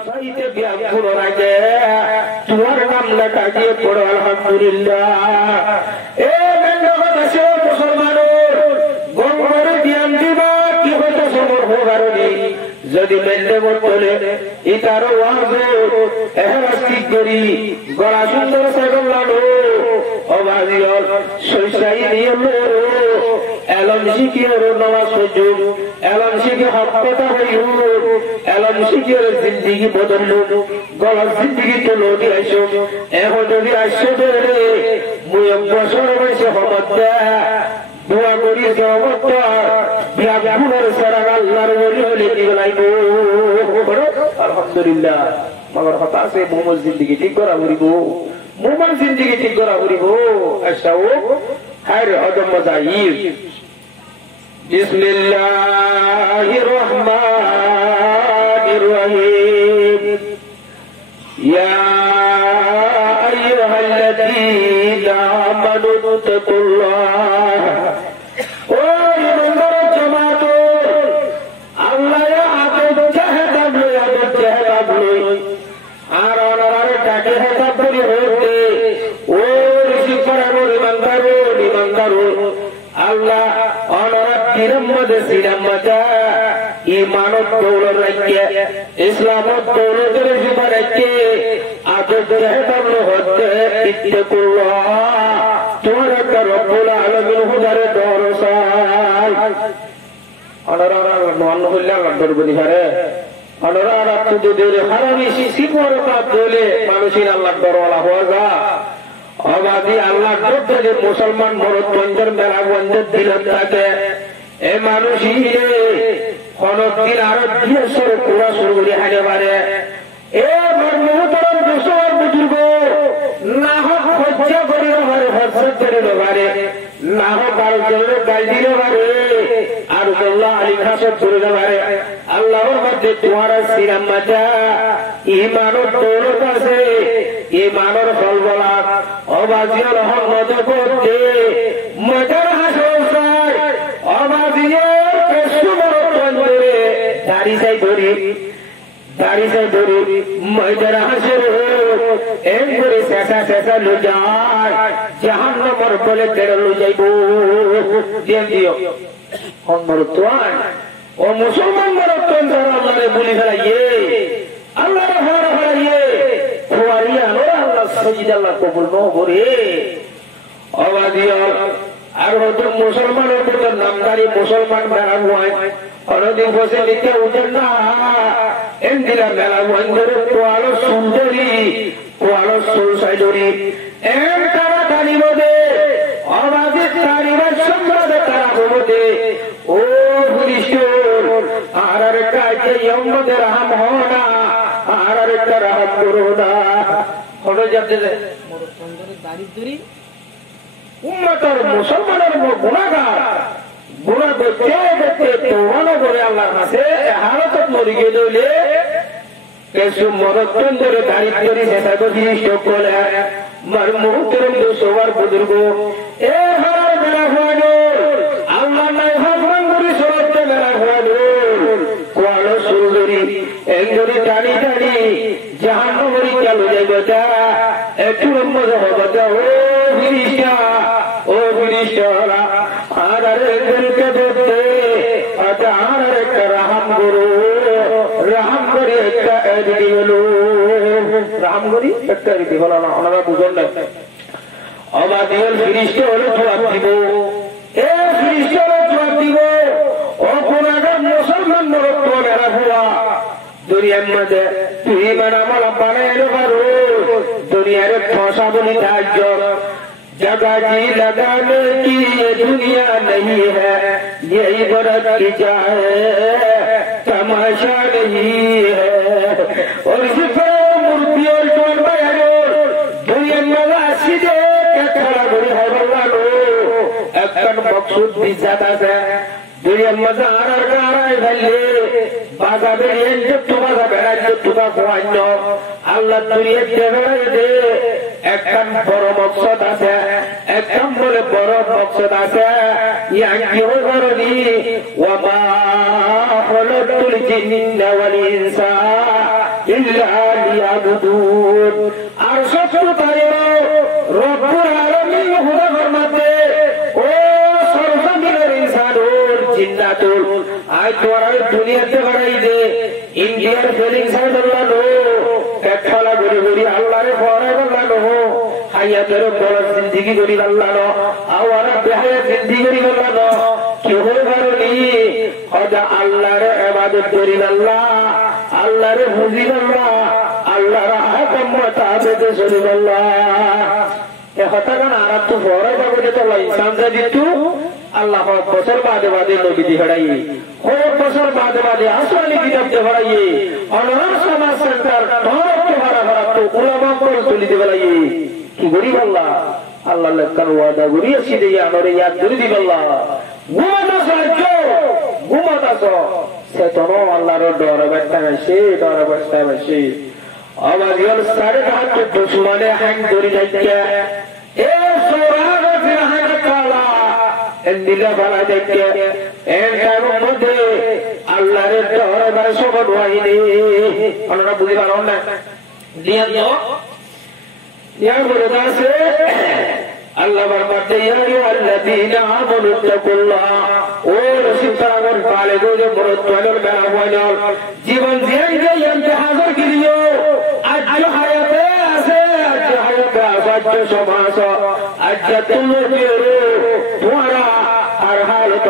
সবচাইতে ব্যাকুল রাখে তোমার নাম লেখা দিয়ে পড়ো আলহামদুলিল্লাহ। এ মেন্ডবাসী মুসলমানের গঙ্গরে ধ্যান দিবা কি হইতে সমর হোগারণী যদি মেন্ডে বলে ইতারও আসবে এহরাস্তিক করি গড়া সুন্দর সাগর লালো অবাজিয়ল শৈশাই নিয়ম এলম শিখিওর নওয়া সজুর এলম শিখে হকতা হইউ এলম শিখিওর জিন্দিগি বদলল গলার জিন্দিগি তো লোটি আইসো এখন যদি আইসো ধরে মুই বছর বয়সে হমতা দোয়া করি জগৎটা বিয়াগুনের সারা আল্লাহর ওলি হলে কি লাইবো আলহামদুলিল্লাহ। মগর কথা আছে মোমর জিন্দিগি ঠিক করা করিব মোমর জিন্দিগি ঠিক করা করিব আশাও হায়রে অদম মজাইর। বিসমিল্লাহির রহমানির রহিম। ইয়া আইয়ুহাল্লাযীনা আমানু তাকুল্লাহ। ও ইমানদার জামাত আল্লাহ আদব জাহাদাব লই আদব জাহাদাব লই আর ওনারে ডাকে হেদাব করি হতে ও ঋষি পরানো ইমানদার আল্লাহ ওনারা তিরম্মদ সিরাম্মদা ইমানত দৌলত রাখে ইসলামত দৌলতের জিম্মা রাখে আদব জাহাদাব হতে ইত্তাকুল্লাহ তোমার একটা রব্বুল আলামিন হুদারে দরসাল ওনারা নন হইলা রব্বুল বলি হারে ওনারা রাত দুদিরে হারামি সিপর কাপ দলে মানুষিন আল্লাহ দরওয়ালা হওয়া যা অবাদি আল্লাহ দরতে মুসলমান মরদ পঞ্জর মেলা বন্ধের দিল থাকে এ মানুষই হনদিন আরো দিয়ে সরে পুরা শুরু করে হারে পারে এ মহতরম দুশোর বুজুর্গ না হোক হজ্জা করিল পারে হজরত করিল পারে না হোক আলোচনার গাল দিল পারে আর আল্লাহ আলী খাসত করিল পারে আল্লাহর মধ্যে তোমার সিরাম মাজা ইমানের দৌলত আছে ইমানের ফল বলা অবাজিয়ার হকমত করতে মজার হাসল চাই অবাজিয়ার পেশুমর পঞ্জরে দাড়ি চাই ধরি মজার হাসর এম করে শেষা লো যায় জাহান্নামের বলে তেরে লো যাইব দিয়ে দিও মরত্বান ও মুসলমান মরত্বান যারা আল্লাহরে বলি ফেলাইয়ে আল্লাহরে ফেলাইয়ে খুয়ারিয়া নোরা আল্লাহ সজিদ আল্লাহ কবুল ন করে অবাদিও আর হয়তো মুসলমানের মতো নামদারি মুসলমান মেলা হয় অনদিন বসে লিখে উঠেন না এন্দিরা মেলা বন্ধরে কোয়ালো সুন্দরী কোয়ালো সুসাইডরি এম তারা দাঁড়িব দে অবাধে তারিবার সম্রাদে তারা হব দে ও হুরিশ্বর আর কাজে ইয়ম্মদের রাম হও না আর একটা রাম করো না হলো যাতে দারিদ্রী উম্মতের মুসলমানের গুণাগার গুণা করতে করতে তোমানো করে আল্লাহর কাছে হালতত মরি গিয়ে দইলে কিছু মরত্তন ধরে দারিদ্রী সেটা তো জিনিস করে মার মুহূর্তের সবার বুজুর্গ এ হার মেলা হওয়ানো আল্লাহ নাই ভগবান করি সবাইকে মেলা হওয়ানো কোয়ালো সুন্দরী একজনই টানি টানি জাহান্নামে চালু যাইব যা একটু মজা হবে যা ও ফিরিস্তারা আর একজনকে ধরতে আর একটা রাহাম গুরু রাহাম করি একটা এদিকে হলো রাহাম করি একটা এদিকে হলো না ওনারা বুঝল না অবাদিয়াল ফিরিস্তা হলে জবাব দিব এ ফিরিস্তা হলে জবাব দিব ও কোনাগার মুসলমান মরত্ব মেরা হুয়া দুনিয়ার মধ্যে তুই মানা মালা বানাইলো পারো দুনিয়ারে ফসা বলি ধার্য जगह जी लगाने की ये दुनिया नहीं है ये इबरत की चाहे तमाशा नहीं है और सिर्फ मूर्ति और टोल बयानो दुनिया में सीधे खड़ा बड़ी है भगवानो अक्कन मकसूद भी ज्यादा है दुनिया में आरार कराए भले बाजा बेरियन जब तुम्हारा बेड़ा जब तुम्हारा कुआंजो अल्लाह दुनिया जगह दे একখান বড় মকসদ আছে একদম বলে বড় মকসদ আছে ইয়াকি হরনি ওয়া মা খালাতুল জিন্না ওয়াল ইনসা إلا ليعبدون أرشدت طريق رب العالمين هدى فرماتے او سرزمین الانسان والجنات آج دوارا دنیا تے بڑھائی دے انڈیار فیلنگ سائد اللہ نو کٹھالا گوری گوری اللہ نے فورا اللہ نو حیاتر بولت زندگی گوری اللہ نو آوارا بحیات زندگی گوری اللہ نو کیوں بارو لی خدا اللہ رے عبادت گوری اللہ اللہ رے حضیر اللہ اللہ رہ حکم مطابق سلیم اللہ হতাগান আর তো ফরাই বাবুতে তো ইনসান যা দিতু আল্লাহ বছর বাদে বাদে নবী দি হড়াই কয়েক বছর বাদে বাদে আসমানি কিতাব দি হড়াই অনর সমাজ সেন্টার ধরকে ভরা ভরা তো উলামা করে তুলি দি বলাই কি গরিব আল্লাহ আল্লাহ লকার ওয়াদা গরি আসি দেই আমারে ইয়াদ করি দি আল্লাহ ঘুমাতাছো সে তো আল্লাহর ডর বেটা সে ডর বেটা সে আবার ইয়ার সাড়ে হাত দুশমনে হ্যাং ধরে যাচ্ছে এ সোরাগ ফিরহান কালা এন্দিলা বালা যাচ্ছে এর কারণ মধ্যে আল্লাহর দরবারে সবন হয়নি আপনারা বুঝতে পারেন না দিয়া দাও ইয়ার বলে আছে আল্লাহ বলতে ইয়া আল্লাযীনা আমানু তাকুল্লাহ ও রসুল সাল্লাল্লাহু আলাইহি ওয়া সাল্লাম বরতওয়ালের বেলাওয়াল জীবন দিয়ে ইন্তহাজর করিও আজ হায়াতে আছে আজ হায়াতে আছে সমাজ আজ তুমি তোমারা আর হালত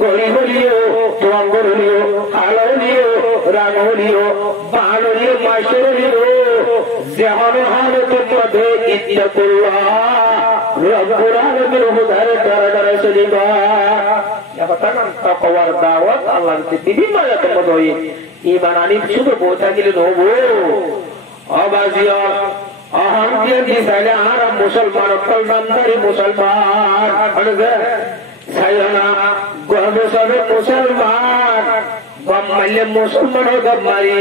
গরি হলিও তোমার গরিও হালিও রাগ হলিও বাহলিও মাশরিও যেমন হালতের মধ্যে ইত্তাকুল্লাহ রব্বুল আলামিন হুদার দরবারে চলিবা এখন তাকওয়ার দাওয়াত আল্লাহর বিভিন্ন আয়াতের মধ্যে ঈমান আনি শুধু বোঝা গেলে নবো অবাজিয়া আহার দিয়ে দিছাইলে আর মুসলমান কলমানদারি মুসলমান মানে সাইনা গবেষণে মুসলমান গম্মাইলে মুসলমান গম্মারি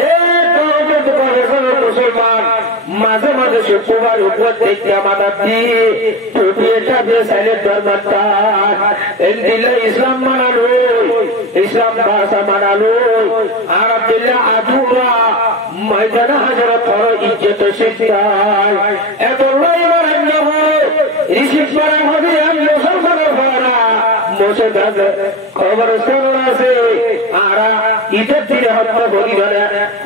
এ মুসলমান মাঝে মাঝে শুক্রবার উপর থেকে আমাদের দিয়ে টুপিটা দিয়ে সাইলে ধর্মটা দিল্লা ইসলাম মানালো ইসলাম ভাষা মানালো আর আব্দুল্লাহ আধুরা ময়দানে হাজারত হলো ইজ্জত শিক্ষায় এত লড়াই মারান্য হয় রিসিভ করা হবে আমি মুসলমানের ভাড়া মোসে দাদা খবর শোনা আছে আর ঈদের দিনে হত্যা করি না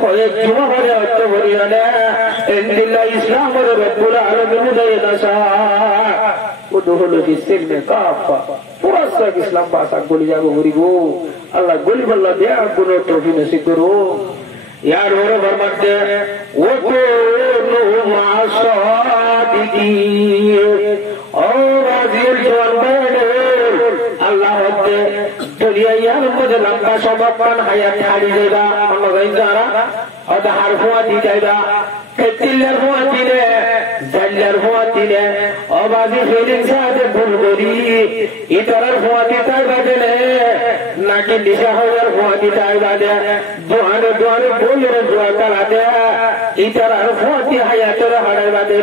কয়েক জুমা করে হত্যা করি না দিল্লা ইসলামের রব্বুল আলামিন উদয় দাসা উদহুল ফিসসিলমে কাফা পুরা সব ইসলাম ভাষা বলি যাবো গরিব আল্লাহ গরিব আল্লাহ দেয়া কোন তৌফিক নসিব করো यार ওরে ফরমাতে ও কোনু মাসাদিকি ও রাজিল জওয়ান আল্লাহ হতে দুনিয়ার মধ্যে লম্বা সমাপন হায়াত ছাড়ি দেবা আমরা গাইন যারা আদা হারফুয়া দি যাইবা কেতিলের হুয়া দিলে জাল্লার হুয়া দিলে আবাজি ফিলিং সাথে ভুলগরি ইতরার হুয়া দিতাই বাজলে নাকি দিশা হওয়ার হুয়া দিতাই বাজে দোয়ানে দোয়ানে বলের দোয়া কালাতে ইতরার হুয়া দি হায়াতের হাড়াই বাজে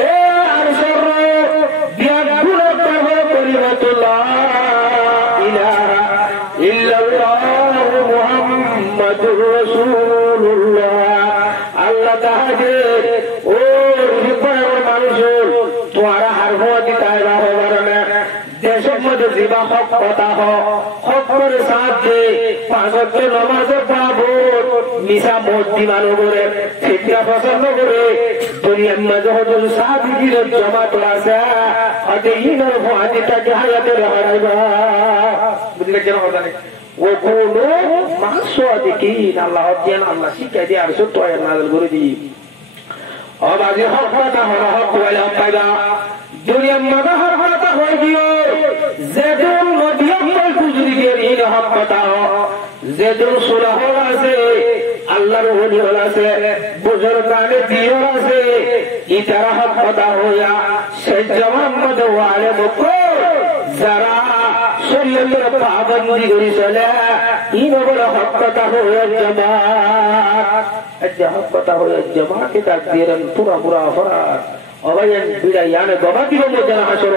এ আর সর বিয়াগুন করব পরিবতুল্লাহ ইলাহা ইল্লাল্লাহ মুহাম্মাদুর রাসূলুল্লাহ আল্লাহ তাআলা ও রিপার মানুষ তোমারা হার হওয়া দিতাই বা হবার না দেশের মধ্যে জিবা হক কথা হক করে সাথ দে পাঁচ ওয়াক্ত নামাজ পড়াবো মিশা মূর্তি মানো করে ফিতরা পছন্দ করে দুনিয়ার মাঝে হয়তো সাদিগির জামাত আছে আগে ইনার হাদিটাকে হায়াতে রাখাইবা বুঝলে কেন কথা নেই ও কোন মাসওয়াদিকিন আল্লাহ জান আল্লাহ শিখাই দিয়ে আর সত্য আয়াত নাযিল করে দি আবাজি হক কথা হলো হক ওয়ালা পাইবা দুনিয়ার মাঝে হর কথা হই দিও যেদুন নবিয়ত কুজুরি দিয়ে ইন হক কথা যেদুন সুলাহ আছে আল্লাহর ওলি আছে বুজুর্গানে দিও আছে ইতারা হক কথা হইয়া সেই জওয়ান মধ্যে আলেম কো যারা শরীয়তের পাবন্দি করি চলে ইন বলে হক কথা হইয়া জামাত আচ্ছা হক কথা হইয়া জামাতকে ডাক দিয়ে পুরা পুরা অপরাধ অবাইন বিদায় আনে বাবা দিব মধ্যে হাসর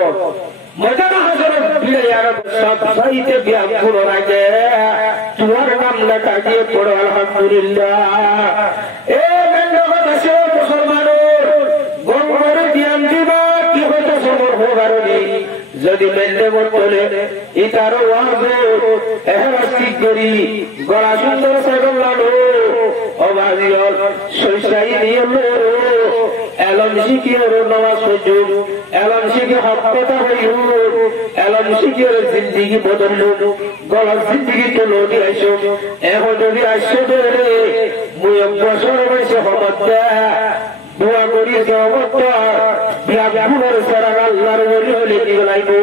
মজার হাজার বিয়ার সব সাইতে বিয়া পুরো রাখে তোমার নাম লেখা দিয়ে পড়ো আলহামদুলিল্লাহ। এ মেন্ডবাসে মুসলমান গঙ্গরে ধ্যান দিবা কি হয়তো সমর হোগারণী যদি মেন্ডে বলে ইটারও এহরাস্তি করি গড়া সুন্দর সাগর লাড়ো অবাজিয়ল শৈশাই নিয়ম এলন শিখিওর নওয়াজ সুযোগ এলন শিখে হকতা হইও এলন শিখিওর জিন্দিগি বদল গলার জিন্দিগি তো লোটি আইসো এখন যদি আসছে ধরে মুই বছর বয়সে হবতা দোয়া করি জগৎ বিয়া পুনর সারা আল্লাহর বলি হলে কি লাগবো